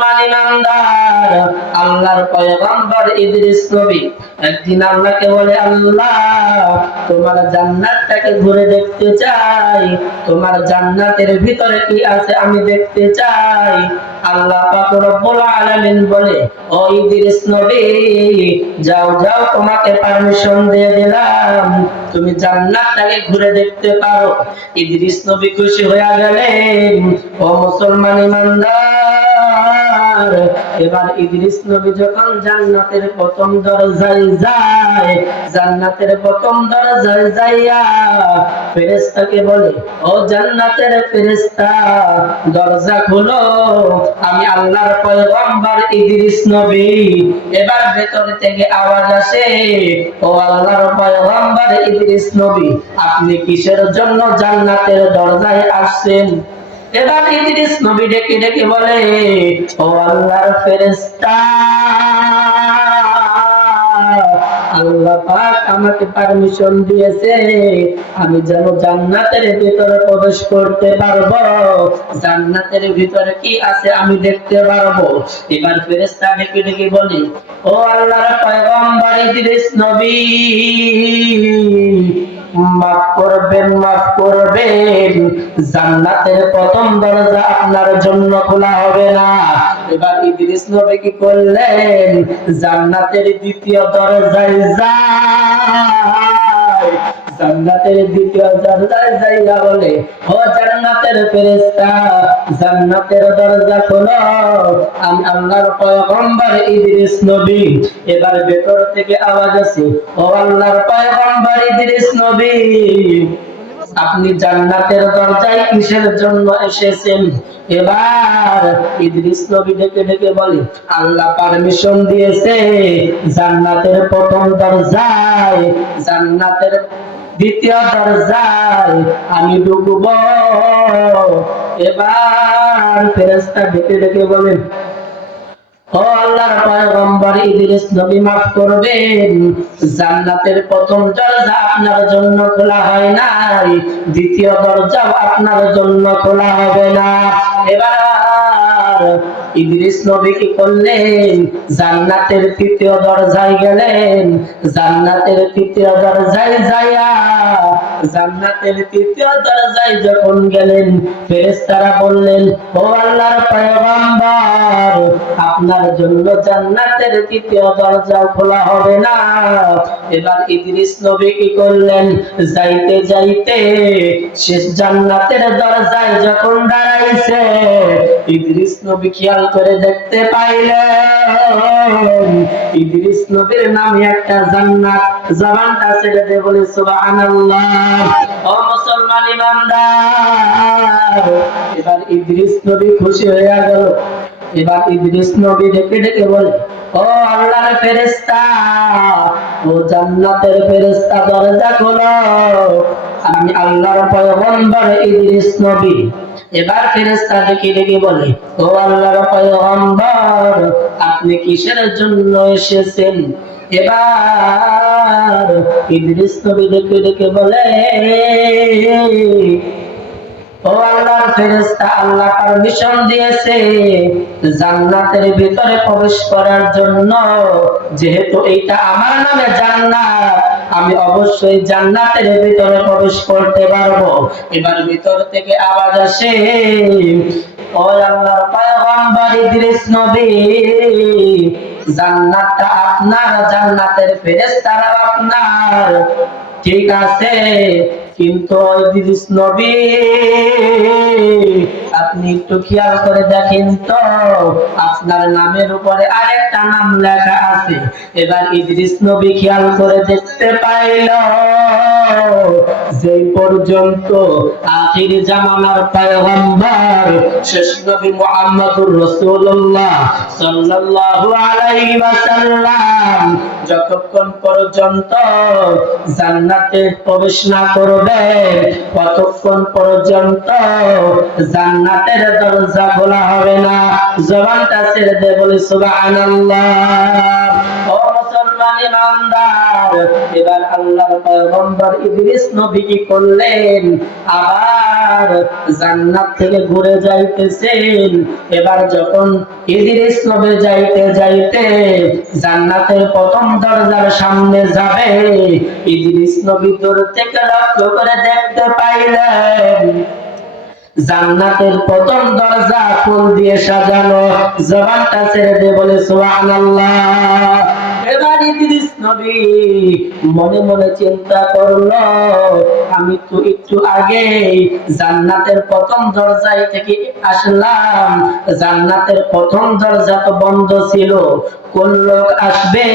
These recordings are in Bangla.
মুসলমান ইমানদার, আল্লাহর পয়গম্বর ইদ্রিস নবী একদিন আল্লাহকে বলে, আল্লাহ তোমার জান্নাতটাকে ঘুরে দেখতে চাই, তোমার জান্নাতের ভিতরে কি আছে আমি দেখতে চাই। আল্লাহ পাক রব্বুল আলামিন বলে, ও ইদ্রিস নবী যাও যাও, তোমাকে পারমিশন দিয়ে দিলাম, তুমি জান্নাতটাকে ঘুরে দেখতে পারো। ইদ্রিস নবী খুশি হয়ে গেলেন। ও মুসলমান ইমানদার, এবার ইদ্রিস নবী যখন জান্নাতের প্রথম দরজায় যায়, জান্নাতের প্রথম দরজায় যাইয়া ফেরেশতাকে বলে, ও জান্নাতের ফেরেশতা দরজা খোলো, আমি আল্লাহর পয়গম্বর ইদ্রিস নবী। এবার ভেতর থেকে আওয়াজ আসে, ও আল্লাহর পয়গম্বর ইদ্রিস নবী আপনি কিসের জন্য জান্নাতের দরজায় আসছেন? এবার ইদ্রিস নবী ডেকে ডেকে বলে, ও আল্লাহর ফেরেশতা, আল্লাহ পাক আমাকে পারমিশন দিয়েছে আমি যেন জান্নাতের ভিতরে প্রবেশ করতে পারবো, জান্নাতের ভিতরে কি আছে আমি দেখতে পারবো। এবার ফেরেশতা ডেকে ডেকে বলে, ও আল্লাহর পয়গম্বর ইদ্রিস নবী মাফ করবেন, মাফ করবেন, জান্নাতের প্রথম দরজা আপনার জন্য খোলা হবে না। এবার ইদ্রিস নবী কি করলেন, জান্নাতের দ্বিতীয় দরজায় যায়, জান্নাতের দ্বিতীয় দরজায় যাইয়া বলে, ও জান্নাতের ফেরেশতা জান্নাতের দরজা খোলো, আমি আল্লাহর পয়গম্বর ইদ্রিস নবী। এবার ভেতর থেকে আওয়াজ আসে, ও আল্লাহর পয়গম্বর ইদ্রিস নবী আপনি জান্নাতের দরজায় কিসের জন্য এসেছেন? এবার ইদ্রিস নবী ডেকে ডেকে বলে, আল্লাহ পারমিশন দিয়েছে জান্নাতের প্রথম দরজায়, জান্নাতের দ্বিতীয় দরজায় আমি ঢুকবো। এবার ফেরেশতা ডেকে ডেকে বলেন, ও আল্লাহর পয়গম্বর ইদ্রিস নবী মাফ করবেন, জান্নাতের প্রথম দরজা আপনার জন্য খোলা হয় নাই, দ্বিতীয় দরজাও আপনার জন্য খোলা হবে না। এবার ইদ্রিস নবী কি করলেন, জান্নাতের তৃতীয় দরজায় গেলেন, জান্নাতের তৃতীয় দরজায় যাইয়া জান্নাতের তৃতীয় দরজায় যখন গেলেন ফেরেশতারা বললেন, ও আল্লাহর পয়গম্বর আপনার জন্য জান্নাতের তৃতীয় দরজা খোলা হবে না। এবার ইদ্রিস নবী কি করলেন, যাইতে যাইতে শেষ জান্নাতের দরজায় যখন দাঁড়াইছে ইদ্রিস নবী খেয়াল করে দেখতে পাইলেন ইদ্রিস নবীর নামে একটা জান্নাত, জবানটা ছেড়ে দিয়ে বলে সুবহানাল্লাহ। ও মুসলমান ইমানদার, এবার ইদ্রিস নবী খুশি হয়ে গেল। এবার ইদ্রিস নবী ডেকে ডেকে বলে, ও আল্লাহর ফেরেশতা ও জান্নাতের ফেরেশতা দরজা খোলো, আমি আল্লাহর পয়গম্বর ইদ্রিস নবী। এবার ফেরেশতা ডেকে ডেকে বলে, ও আল্লাহর পয়গম্বর আপনি কিসের জন্য এসেছেন? এবার ইদ্রিস নবী ডেকে ডেকে বলে, ও আল্লাহর ফেরেশতা আল্লাহ পারমিশন দিয়েছে জান্নাতের ভিতরে প্রবেশ করার জন্য, যেহেতু এইটা আমার নামে জান্নাত আমি অবশ্যই জান্নাতের ভিতরে প্রবেশ করতে পারবো। এবার ভিতর থেকে আওয়াজ আসে, ও আল্লাহর পয়গম্বর ইদ্রিস নবী জান্নাতটা আপনার, জান্নাতের ফেরেশতারা আপনার, ঠিক আছে, কিন্তু ইদ্রিস নবী আপনি একটু খেয়াল করে দেখেন তো আপনার নামের উপরে আরেকটা নাম লেখা আছে। এবার ইদ্রিস নবী খেয়াল করে দেখতে পাইল যে পর্যন্ত আখির জামানার পয়গম্বর শেষ নবী মুহাম্মদুর রাসূলুল্লাহ সাল্লাল্লাহু আলাইহি ওয়াসাল্লাম যতক্ষণ পর্যন্ত জান্নাতে প্রবেশ না করবে ততক্ষণ পর্যন্ত জান্নাতের দরজা খোলা হবে না। জবানটা ছেড়ে দিয়ে বলি সুবহানাল্লাহ। ও মুসলমান ইমানদার, এবার আল্লাহর পয়গম্বর ইদ্রিস নবী কি করলেন, আবার এবার জান্নাত থেকে ঘুরে যাইতেছেন। এবার যখন ইদ্রিস নবী যাইতে যাইতে জান্নাতের প্রথম দরজার সামনে যাবে, ইদ্রিস নবী দূর থেকে লক্ষ্য করে দেখতে পাইলেন জান্নাতের প্রথম দরজা ফুল দিয়ে সাজানো। জবানটা ছেড়ে দিয়ে বলে সুবহানাল্লাহ। এবার ইদ্রিস নবী মনে মনে চিন্তা করলো, আমি তো একটু আগে জান্নাতের প্রথম দরজায় থেকে আসলাম, জান্নাতের প্রথম দরজা তো বন্ধ ছিল, কোন লোক আসবে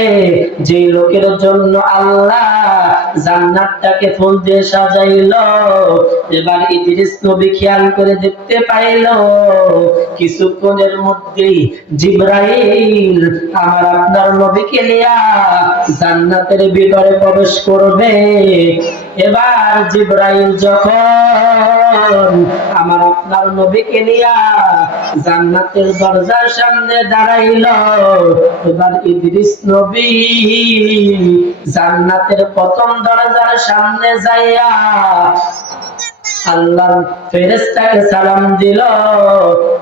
যে লোকের জন্য আল্লাহ জান্নাতটাকে ফুল দিয়ে সাজাইলো। এবার ইদ্রিস নবী খেয়াল করে দেখতে পাইল কিছুক্ষণের মধ্যেই জিবরাইল আমার আপনার নবীকে নিয়ে জান্নাতের ভিতরে প্রবেশ করবে। এবার জিবরাইল যখন আমার আপনার নবীকে নিয়ে জান্নাতের দরজার সামনে দাঁড়াইল, এবার ইদ্রিস নবী জান্নাতের প্রথম দরজার সামনে যাইয়া আল্লাহর ফেরেশতাকে সালাম দিল।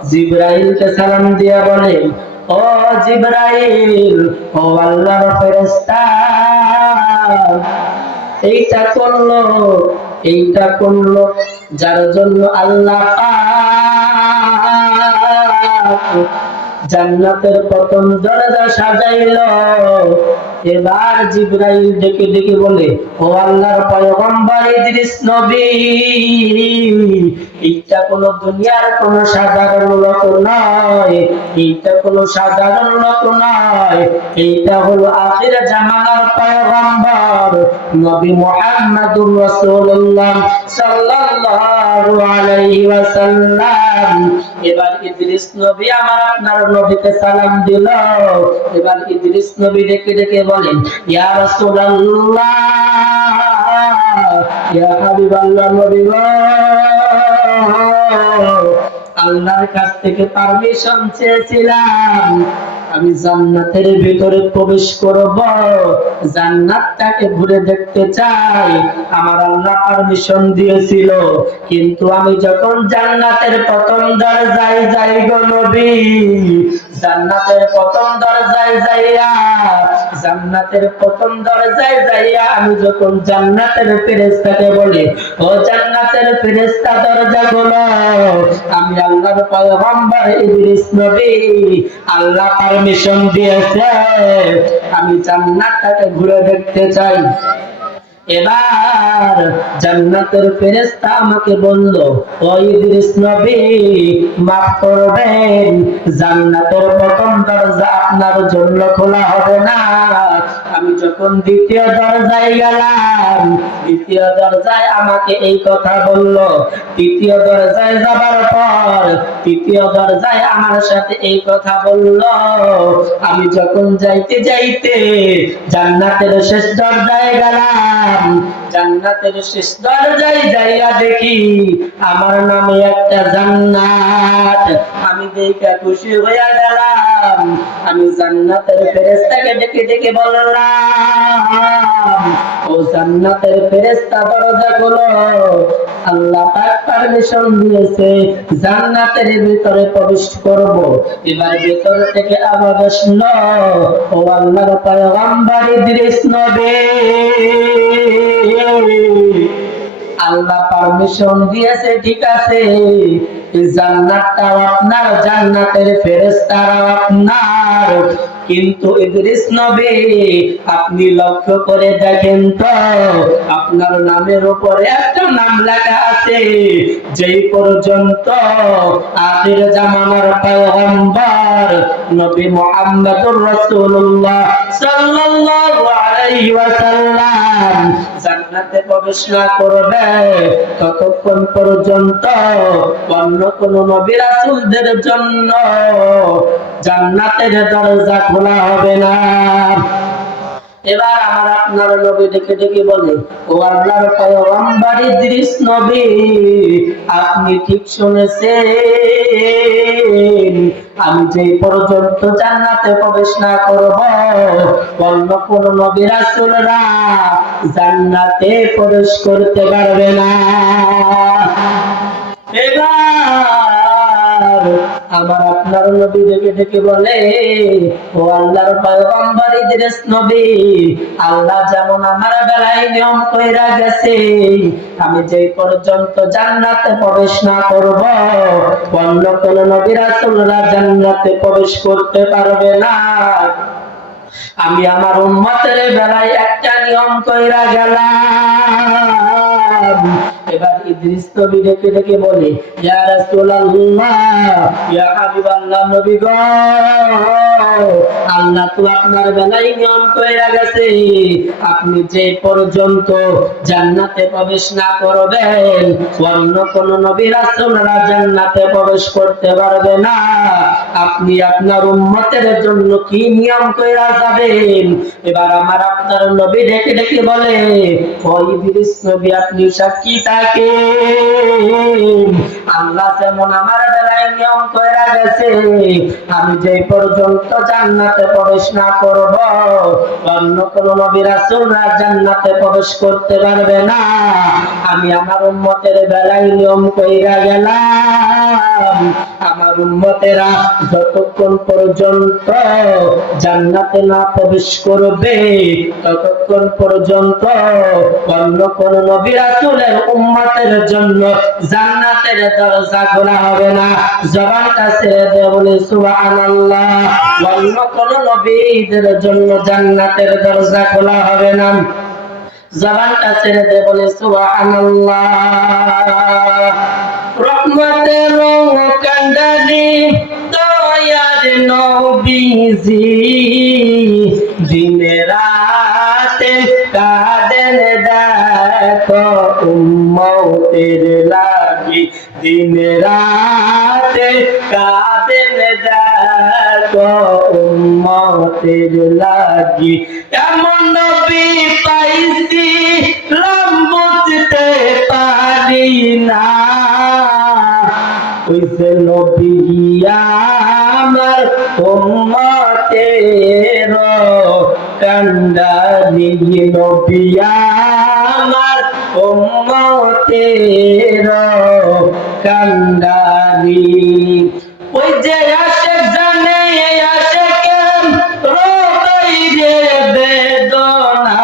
জিবরাইলকে সালাম দিয়া বলে, ও জিবরাইল, ও আল্লাহর ফেরেশতা, এইটা করলো যার জন্য আল্লাহ পাক জান্নাতের প্রথম দরজা সাজাইলো। এবার জিবরাইল ডেকে ডেকে বলে, ও আল্লাহর পয়গম্বর ইদ্রিস নবী, এইটা কোন দুনিয়ার কোন সাধারণ লোক নয়, এইটা কোন সাধারণ লোক নয়, এইটা হলো আখির জামানার পয়গম্বর নবী মুহাম্মদুর রাসূলুল্লাহ সাল্লাল্লাহু আলাইহি ওয়াসাল্লাম। এবার ইদ্রিস নবী আমার আপনার নবীকে সালাম দিল। এবার ইদ্রিস নবী ডেকে ডেকে বলেন, ইয়া রাসূলুল্লাহ, ইয়া হাবিবাল্লাহ, নবী গো, আল্লাহর কাছ থেকে পারমিশন চেয়েছিলাম, আমি জান্নাতের ভিতরে প্রবেশ করব, জান্নাতটাকে ঘুরে দেখতে চাই, আমার আল্লাহ পারমিশন দিয়েছিল, কিন্তু আমি যখন জান্নাতের প্রথম দরজায় যাই গো নবী, জান্নাতের প্রথম দরজায় যাইয়া আমি যখন জান্নাতের ফেরেশতাকে বলি, ও জান্নাতের ফেরেশতা দরজা খোলো, আমি আল্লাহর পয়গম্বর ইদ্রিস নবী, আল্লাহ পারমিশন দিয়েছে, আমি জান্নাতটাকে ঘুরে দেখতে চাই। এবার জান্নাতের ফেরেশতা আমাকে বলল, ও ইদ্রিস নবী, মাফ করবেন, জান্নাতের প্রথম দরজা আপনার জন্য খোলা হবে না। আমি যখন দ্বিতীয় দরজায় গেলাম, দ্বিতীয় দরজায় আমাকে এই কথা বলল, তৃতীয় দরজায় যাবার পর তৃতীয় দরজায় আমার সাথে এই কথা বলল। আমি যখন যাইতে যাইতে জান্নাতের শেষ দরজায় গেলাম, জান্নাতের শেষ দরজায় যাইয়া দেখি আমার নামে একটা জান্নাত, আমি দেখে খুশি হইয়া গেলাম। আমি জান্নাতের ফেরেশতাকে ডেকে ডেকে বললাম, ও জান্নাতের ফেরেশতা দরজা খোলো, আল্লাহ পাক পারমিশন দিয়েছে, জান্নাতের ভিতরে প্রবেশ করব। এবার ভিতর থেকে আওয়াজ আসলো, ও আল্লাহর পয়গম্বর ইদ্রিস নবী, আল্লাহ পারমিশন দিয়েছে ঠিক আছে, জান্নাতটাও আপনার, জান্নাতের ফেরেশতারাও আপনার, কিন্তু ইদ্রিস নবী আপনি লক্ষ্য করে দেখেন তো, আপনার নামের উপরে একটা নাম লেখা আছে, যেই পর্যন্ত আখির জামানার পয়গম্বর নবী মুহাম্মদুর রাসূলুল্লাহ সাল্লাল্লাহু আলাইহি ওয়াসাল্লাম জান্নাতে প্রবেশ না করবে, ততক্ষণ পর্যন্ত অন্য কোন নবী রাসূলদের জন্য জান্নাতের দরজা খোলা হবে না। এবার আমার আপনার নবী ডেকে ডেকে বলে, ও আল্লাহর পয়গম্বর ইদ্রিস নবী, আপনি ঠিক শুনেছেন, আমি যে পর্যন্ত জান্নাতে প্রবেশ না করব, অন্য কোন নবী রাসূলরা জান্নাতে প্রবেশ করতে পারবে না। এবার আমার আপনার নবী ডেকে ডেকে বলে, ও আল্লাহর পয়গম্বর ইদ্রিস নবী, আল্লাহ যেমন আমার বেলায় নিয়ম কইরা গেছে, আমি যে পর্যন্ত জান্নাতে প্রবেশ না করব, অন্য কোন নবী রাসূলরা জান্নাতে প্রবেশ করতে পারবে না। আমি আমার উম্মতের বেলায় একটা নিয়ম কইরা গেলাম। এবার ইদ্রিস নবী ডেকে ডেকে বলে, ইয়া রাসূলুল্লাহ, ইয়া হাবিবাল্লাহ, নবী গো, আল্লাহ তো আপনার বেলায় নিয়ম কইরা গেছে, আপনি যে পর্যন্ত জান্নাতে প্রবেশ না করবেন, অন্য কোন নবী রাসূলরা জান্নাতে প্রবেশ করতে পারবে না। আপনি আপনার উম্মতের জন্য কি নিয়ম কইরা যাবেন? এবার আমার আপনার নবী ডেকে ডেকে বলে, ও ইদ্রিস নবী, আপনি সাক্ষী থাকেন, আল্লাহ যেমন আমার বেলায় নিয়ম কইরা গেছে, আমি যে পর্যন্ত জান্নাতে প্রবেশ না করব, অন্য কোন নবী রাসূলরা জান্নাতে প্রবেশ করতে পারবে না। আমি আমার উম্মতের বেলায় নিয়ম কইরা গেলাম, আমার উম্মতেরা যতক্ষণ পর্যন্ত জান্নাতে না প্রবেশ করবে, ততক্ষণ পর্যন্ত অন্য কোন নবী রাসূলের উম্মতের জন্য জান্নাতের দরজা খোলা হবে না। জবানটা ছেড়ে দিয়ে বলে সুবহানাল্লাহ। অন্য কোন নবীদের জন্য জান্নাতের দরজা খোলা হবে না। জবানটা ছেড়ে দিয়ে বলে সুবহানাল্লাহ। রহমতের কান্ডারি দয়ার নবীজি, দিনে রাতে কাঁদেন দেখো উম্মতের লাগি, দিনে রাতে কাঁদেন দেখো উম্মতের লাগি। এমন নবী পাইছি বুঝতে পারি না, ওইসে নবী আমার উম্মতের কান্ডারি, নবী আমার উম্মতের কান্ডারি। ওই যে আশেক জানে আশেকে রোই রে বেদনা,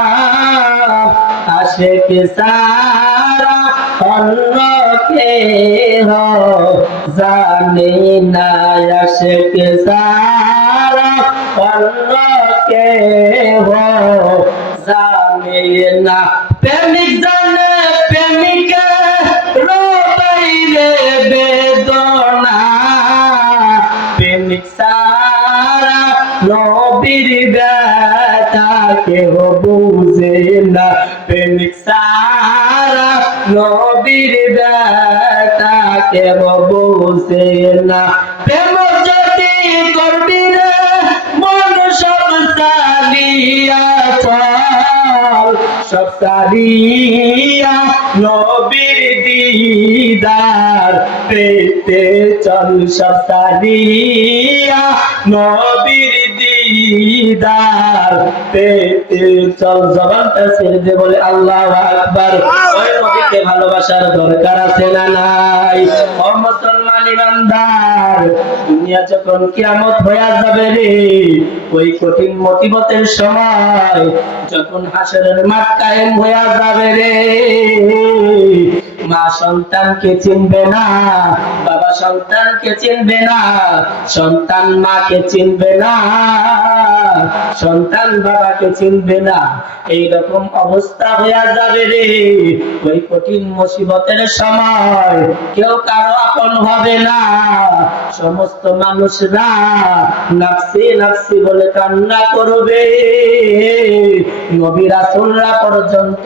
আশেক সারা অন্য কেহ জানে না, আশেক সারা অন্য কেহ জানে না। প্রেমিক জানে প্রেমিকা রোই রে বেদনা, প্রেমিক সারা নবীর ব্যথা কেহ বুঝে না, প্রেমিক সারা নবীর ব্যথা কেহ বুঝে না। প্রেম যদি করবি রে মন সব সারিয়া চল, সব সারিয়া নবীর দিদার পেতে চল, সব সারিয়া নবীর দিদার পেতে চল। জবানটা ছেড়ে দিয়ে বলে আল্লাহু আকবার। ওই নবীকে ভালোবাসার দরকার আছে না নাই? ও মুসলমান ইমানদার, দুনিয়া যখন কিয়ামত হয়ে যাবে রে, ওই কঠিন মুসিবতের সময় যখন হাসরের মাঠ কায়েম হয়ে যাবে রে, মা সন্তানকে চিনবে না, বাবা সন্তানকে চিনবে না, সন্তান মাকে চিনবে না, সন্তান বাবাকে চিনবে না। এইরকম অবস্থা হয়ে যাবে রে, ওই কঠিন মুসিবতের সময় কেউ কারো আপন হবে না। সমস্ত মানুষরা নাফসি নাফসি বলে কান্না করবে, নবী রাসূলরা পর্যন্ত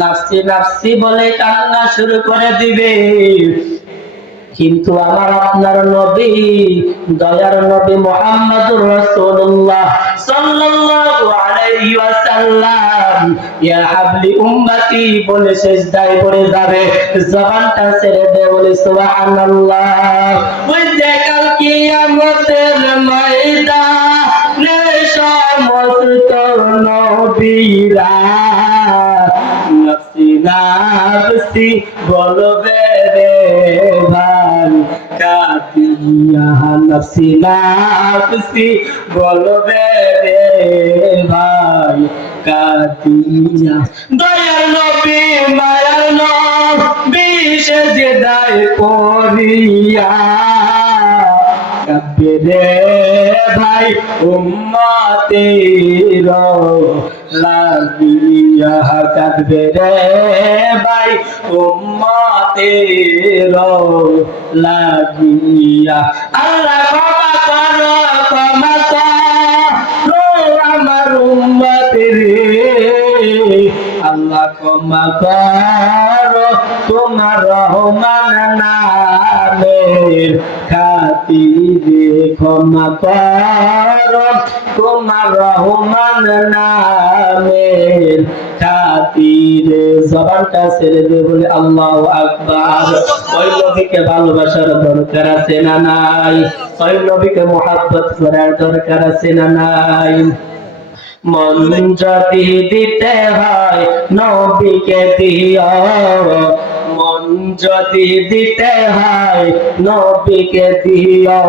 নাফসি নাফসি বলে কান্না শুরু করে দিবে। কিন্তু আমার আপনার নবী, দয়ার নবী মুহাম্মদুর রাসূলুল্লাহ সাল্লাল্লাহু আলাইহি ওয়াসাল্লাম, ইয়া হাবলি উম্মতি বলে সিজদায় পড়ে যাবে। জবানটা ছেড়ে দিয়ে বলে সুবহানাল্লাহ। ওই যে কাল কিয়ামতের ময়দানে সমস্ত নবীরা নাফসি নাফসি বলবে রে ভাই কাতিয়া নফসি নাফসি বলবে রে ভাই কাতিয়া দয়ার নবী মায়ার নবী সেজে দায় করিয়া কাঁদবে রে ভাই উম্মতের লাগিয়া কাঁদবে রে ভাই উম্মতের লাগিয়া আল্লাহ ক্ষমা করো আমার উম্মতের আল্লাহ ক্ষমা করো তোমার রহমান নামের খাতিরে ক্ষমা করো তোমার রহমান নামের খাতিরে জবানটা ছেড়ে দিয়ে বলে আল্লাহু আকবার। ওই নবীকে ভালোবাসার দরকার আছে না নাই? ওই নবীকে মুহাব্বত করার দরকার আছে না নাই? মন যদি দিতে হয় নবীকে দিও, মন যদি দিতে হয় নবীকে দিও।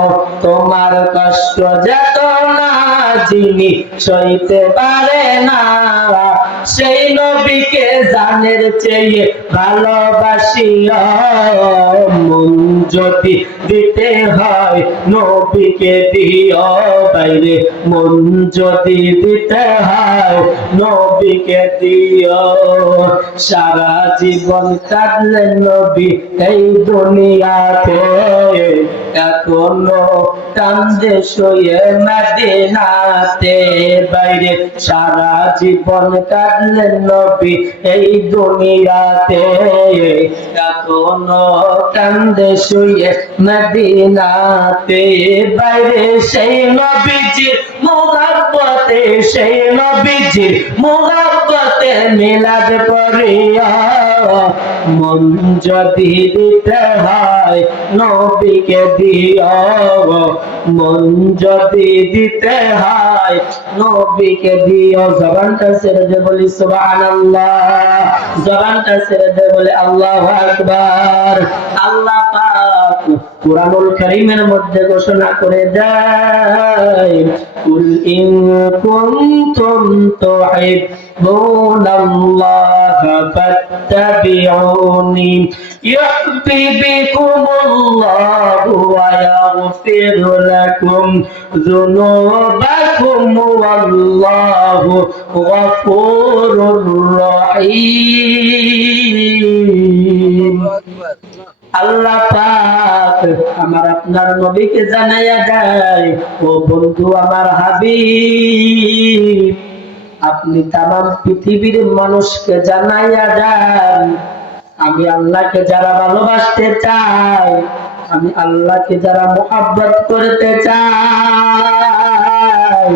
তোমার কষ্ট যত না যিনি সইতে পারে না, সেই নবীকে জানের চেয়ে ভালোবাসিও। মন যদি দিতে হয় নবীকে দিও বাইরে, মন যদি দিতে হয় নবীকে দিও। সারা জীবন কাঁদলেন নবী এই দুনিয়াতে, এখনো কান্দে শুয়ে মদিনাতে বাইরে। সারা জীবন কাঁদলেন নবী এই দুনিয়াতে, এখনো কান্দে শুয়ে মদিনাতে বাইরে। সেই নবীজির মুহাব্বতে, সেই নবীজির মুহাব্বতে মিলাদ পড়িয়া। মন যদি দিতে হয় নবীকে দিও, মন যদি দিতে হয় নবীকে দিও। জবানটা ছেড়ে দে বলি সুবহানাল্লাহ, জবানটা ছেড়ে দে বলে আল্লাহু আকবার। আল্লাহ পাক কুরআনুল কারীমের মধ্যে ঘোষণা করে দেয়, কুল ইন কুনতুম তুহিব্বুনাল্লাহা ফাত্তাবিউনি ইউহিব্বুকুমুল্লাহু ওয়া ইয়াগফির লাকুম যুনুবাকুম ওয়াল্লাহু গফুরুর রহিম। আল্লাহ পাক আমার আপনার নবীকে জানাইয়া দেয়, ও বন্ধু আমার হাবিব, আপনি তামাম পৃথিবীর মানুষকে জানাইয়া দেন, আমি আল্লাহকে যারা ভালোবাসতে চাই, আমি আল্লাহকে যারা মুহাব্বত করতে চাই,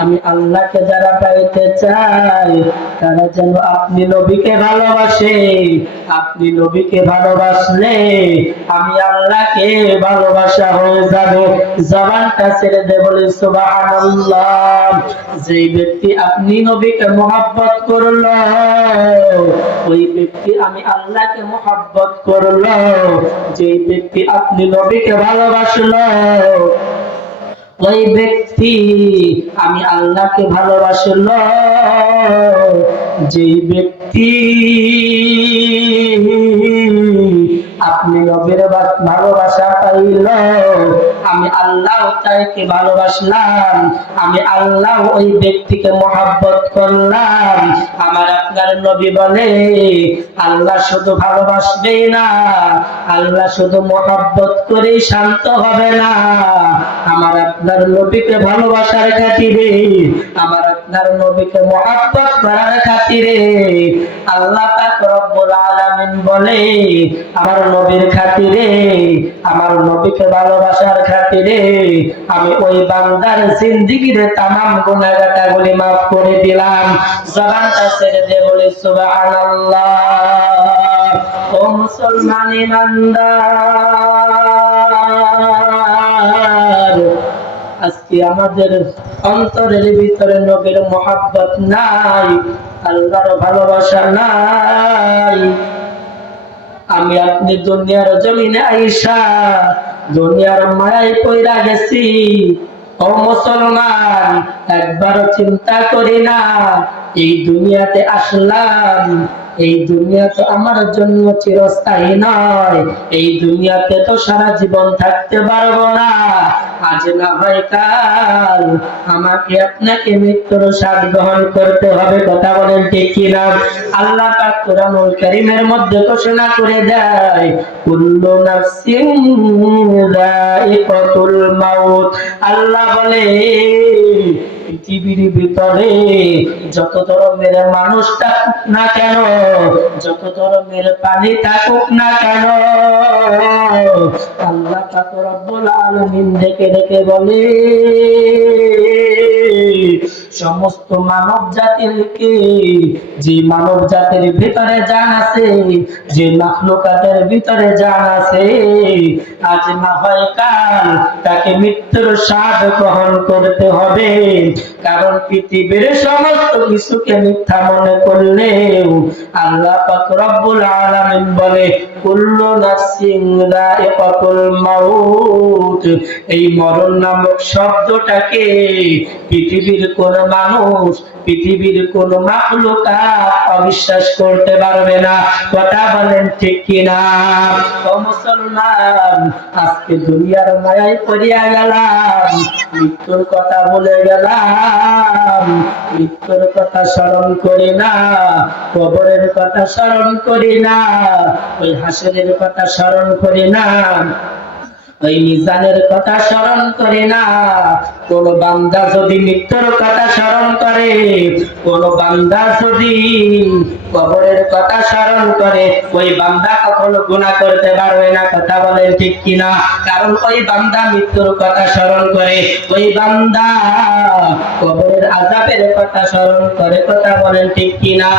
আমি আল্লাহকে যারা পাইতে চাই, তারা যেন আপনি নবীকে ভালোবাসে। আপনি নবীকে ভালোবাসলে আমি আল্লাহকে ভালোবাসা হয়ে যাবে। জবানটা ছেড়ে দে বলে সুবহানাল্লাহ। যে ব্যক্তি আপনি নবীকে মুহাব্বত করলো, ওই ব্যক্তি আমি আল্লাহকে মুহাব্বত করলো। যে ব্যক্তি আপনি নবীকে ভালোবাসলো, ওই ব্যক্তি আমি আল্লাহকে ভালোবাসল। যে ব্যক্তি আপনি নবীর ভালোবাসা পাইল, আমি আল্লাহ তাকে ভালোবাসলাম, আমি আল্লাহ ওই ব্যক্তিকে মুহাব্বত করলাম। আমার আপনার নবী বলে, আল্লাহ শুধু ভালোবাসবেই না, আল্লাহ শুধু মুহাব্বত করেই শান্ত হবে না। আমার আপনার নবীকে ভালোবাসার খাতিরে, আমার আপনার নবীকে মুহাব্বত করার খাতিরে আল্লাহ পাক রব্বুল আলামিন বলে, আমার নবীর খাতিরে, আমার নবীকে ভালোবাসার খাতিরে আমি ওই বান্দার জিন্দেগীর তামাম গুনাহগাতাগুলি মাফ করে দিলাম। জবানটা ছেড়ে দিয়ে বলে সুবহানাল্লাহ। ও মুসলমান ইমানদার, আজকে আমাদের অন্তরের ভিতরে নবীর মুহাব্বত নাই, আল্লাহর ভালোবাসা নাই। আমি আপনি দুনিয়ার জমিনে আইসা দুনিয়ার মায়ায় পইরা গেছি। ও মুসলমান, একবারও চিন্তা করি না এই দুনিয়াতে আসলাম, এই দুনিয়া তো আমার জন্য চিরস্থায়ী নয়, এই দুনিয়াতে তো সারা জীবন থাকতে পারবো না। আজ না হয় কাল আমাকে আপনাকে মৃত্যুর স্বাদ গ্রহণ করতে হবে। কথা বলেন ঠিক কিনা? আল্লাহ পাক কোরআনুল কারীমের মধ্যে ঘোষণা করে দেয়, কুল্লু নাফসিন যায়িকাতুল মাউত। আল্লাহ বলে পৃথিবীর ভিতরে যত ধরনের মানুষ থাকুক না কেন, যত ধরনের প্রাণী থাকুক না কেন, আল্লাহ পাক রব্বুল আলামিন ডেকে ডেকে বলে সমস্ত মানব জাতিকে, যে মানব জাতির ভিতরে জান আছে, যে মাখলুকাতের ভিতরে জান আছে, আজ না হয় কাল তাকে মৃত্যুর স্বাদ গ্রহণ করতে হবে। কারণ পৃথিবীর সমস্ত কিছুকে মিথ্যা মনে করলেও আল্লাহ পাক রব্বুল আলামিন বলে কুল্লু নাফসিন যায়িকাতুল মাউত। এই মরণ নামক শব্দটাকে পৃথিবীর কোন মানুষ, পৃথিবীর কোন মাখলুকাত অবিশ্বাস করতে পারবে না। কথা বলেন ঠিক কিনা? ও মুসলমান, আজকে দুনিয়ার মায়ায় পড়িয়া গেলাম, মৃত্যুর কথা বলে গেলাম, মৃত্যুর কথা স্মরণ করি না, কবরের কথা স্মরণ করি না, ওই হাসরের কথা স্মরণ করি না, ওই মিজানের কথা স্মরণ করে না। কোন বান্দা যদি মৃত্যুর কথা স্মরণ করে, কোন বান্দা যদি কবরের কথা স্মরণ করে, ওই বান্দা কখনো গুনাহ করতে পারবে না। কথা বলেন ঠিক কিনা? কারণ ওই বান্দা মৃত্যুর কথা স্মরণ করে, ওই বান্দা কবরের আযাবের কথা স্মরণ করে। কথা বলেন ঠিক কিনা?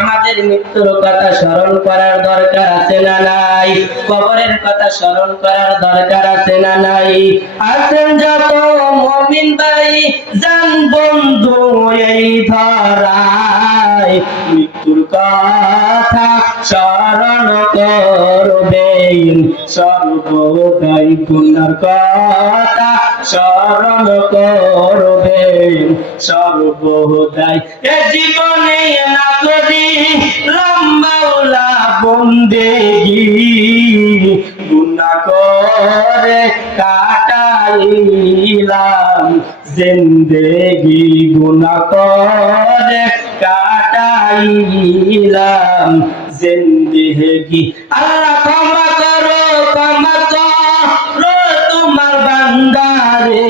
আমাদের মৃত্যুর কথা স্মরণ করার দরকার আছে না নাই? কবরের কথা স্মরণ করার দরকার আছে না নাই? আছেন যত মুমিন ভাই জান বন্ধু এই ধরায়, মৃত্যুর কথা স্মরণ করবেন সর্বদাই, গুনার কথা স্মরণ করবেন সর্বদাই। এ জীবনে না করি লম্বা বন্দেগি, গুনাহ করে কাটাইলাম জিন্দেগি, গুনাহ করে কাটাইলাম জিন্দেগি। আল্লাহ ক্ষমা করো, ক্ষমা করো তোমার বান্দারে,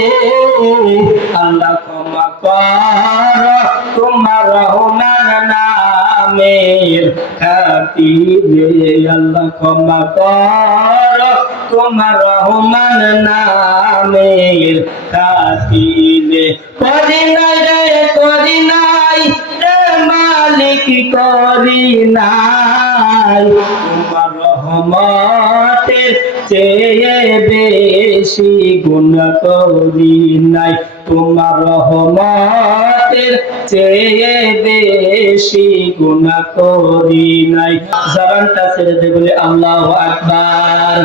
আল্লাহ ক্ষমা করো তোমার রহমান নামের খাতিরে, আল্লাহ ক্ষমা করো তোমার রহমান নামের খাতিরে। করি নাই রে, করি নাই রে মালিক, করি নাই তোমার রহমতের চেয়ে বেশি গুনাহ করি নাই, তোমার রহমতের চেয়ে বেশি গুনাহ করি নাই। জবানটা ছেড়ে দে বলে আল্লাহু আকবার।